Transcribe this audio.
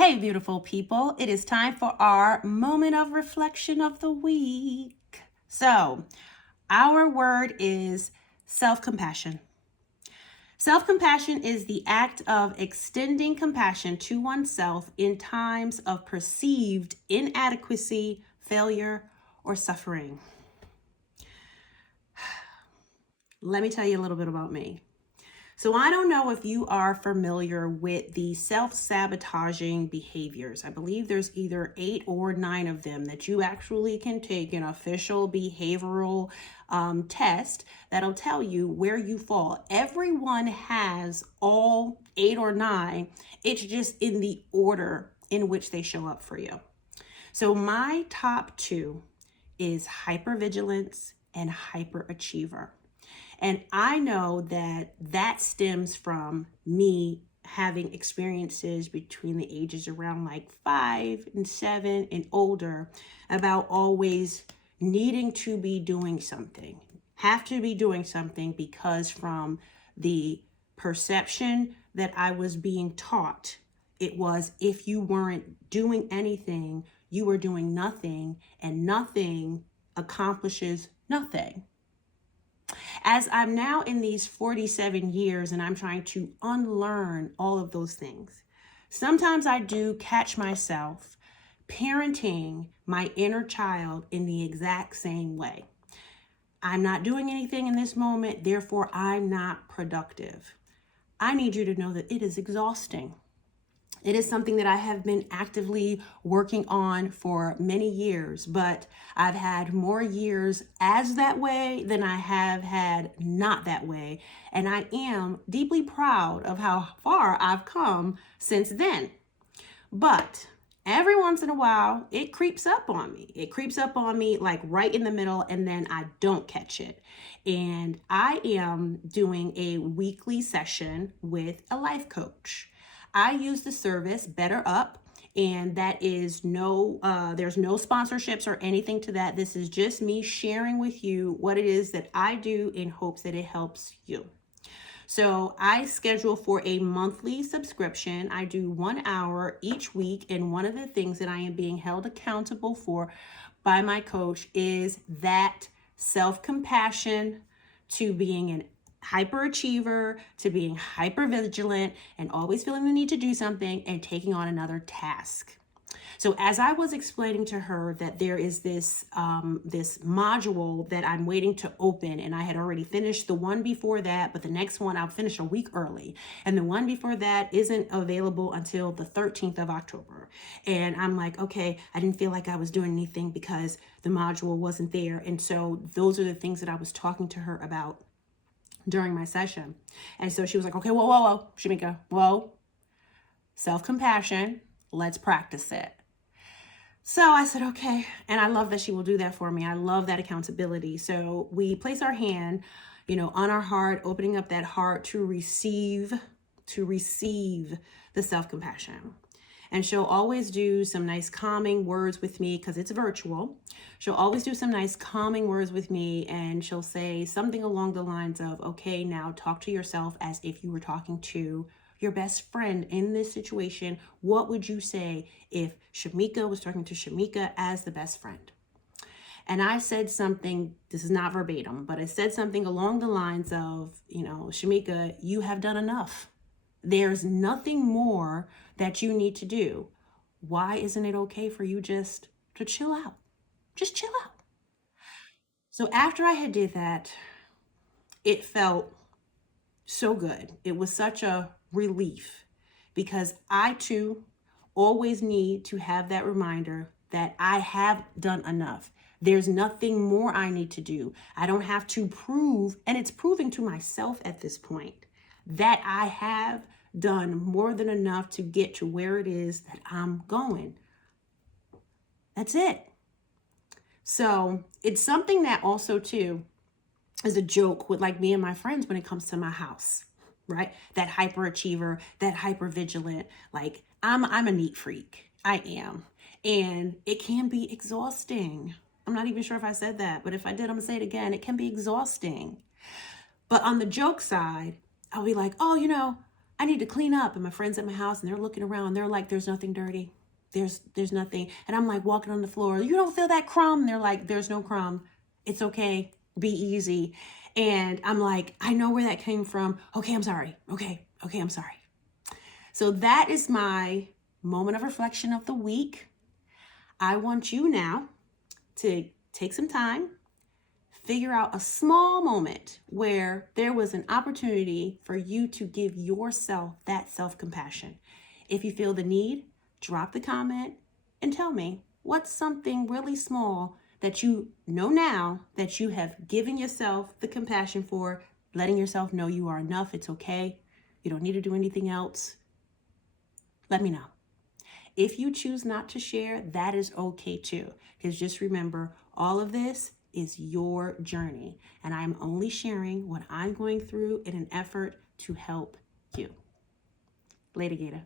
Hey, beautiful people. It is time for our moment of reflection of the week. So, our word is self-compassion. Self-compassion is the act of extending compassion to oneself in times of perceived inadequacy, failure, or suffering. Let me tell you a little bit about me. So I don't know if you are familiar with the self-sabotaging behaviors. I believe there's either 8 or 9 of them that you actually can take an official behavioral test that'll tell you where you fall. Everyone has all 8 or 9. It's just in the order in which they show up for you. So my top 2 is hypervigilance and hyperachiever. And I know that that stems from me having experiences between the ages around like 5 and 7 and older about always needing to be doing something, have to be doing something because from the perception that I was being taught, it was if you weren't doing anything, you were doing nothing, and nothing accomplishes nothing. As I'm now in these 47 years and I'm trying to unlearn all of those things, sometimes I do catch myself parenting my inner child in the exact same way. I'm not doing anything in this moment, therefore I'm not productive. I need you to know that it is exhausting. It is something that I have been actively working on for many years, but I've had more years as that way than I have had not that way. And I am deeply proud of how far I've come since then. But every once in a while, it creeps up on me. It creeps up on me like right in the middle, and then I don't catch it. And I am doing a weekly session with a life coach. I use the service BetterUp, and that is there's no sponsorships or anything to that. This is just me sharing with you what it is that I do in hopes that it helps you. So I schedule for a monthly subscription. I do 1 hour each week, and one of the things that I am being held accountable for by my coach is that self-compassion, to being an hyperachiever, to being hyper-vigilant and always feeling the need to do something and taking on another task. So as I was explaining to her that there is this module that I'm waiting to open, and I had already finished the one before that, but the next one I'll finish a week early, and the one before that isn't available until the 13th of October. And I'm like, okay, I didn't feel like I was doing anything because the module wasn't there. And so those are the things that I was talking to her about during my session. And so she was like, okay, whoa, Shemeka, whoa, self-compassion, let's practice it. So I said, okay. And I love that she will do that for me. I love that accountability. So we place our hand, on our heart, opening up that heart to receive the self-compassion. And she'll always do some nice calming words with me because it's virtual. She'll always do some nice calming words with me, and she'll say something along the lines of, okay, now talk to yourself as if you were talking to your best friend in this situation. What would you say if Shemeka was talking to Shemeka as the best friend? And I said something, this is not verbatim, but I said something along the lines of, Shemeka, you have done enough. There's nothing more that you need to do. Why isn't it okay for you just to chill out? Just chill out. So after I had did that, it felt so good. It was such a relief because I too always need to have that reminder that I have done enough. There's nothing more I need to do. I don't have to prove, and it's proving to myself at this point, that I have done more than enough to get to where it is that I'm going. That's it. So it's something that also too is a joke with like me and my friends when it comes to my house, right? That hyperachiever, that hyper-vigilant, like I'm a neat freak. I am. And it can be exhausting. I'm not even sure if I said that, but if I did, I'm gonna say it again. It can be exhausting. But on the joke side, I'll be like, oh, I need to clean up. And my friends at my house, and they're looking around. They're like, there's nothing dirty. There's nothing. And I'm like walking on the floor. You don't feel that crumb? And they're like, there's no crumb. It's okay. Be easy. And I'm like, I know where that came from. Okay, I'm sorry. Okay, I'm sorry. So that is my moment of reflection of the week. I want you now to take some time, figure out a small moment where there was an opportunity for you to give yourself that self-compassion. If you feel the need, drop the comment and tell me what's something really small that you know now that you have given yourself the compassion for, letting yourself know you are enough. It's okay. You don't need to do anything else. Let me know. If you choose not to share, that is okay too. Because just remember, all of this is your journey. And I'm only sharing what I'm going through in an effort to help you. Later, Gator.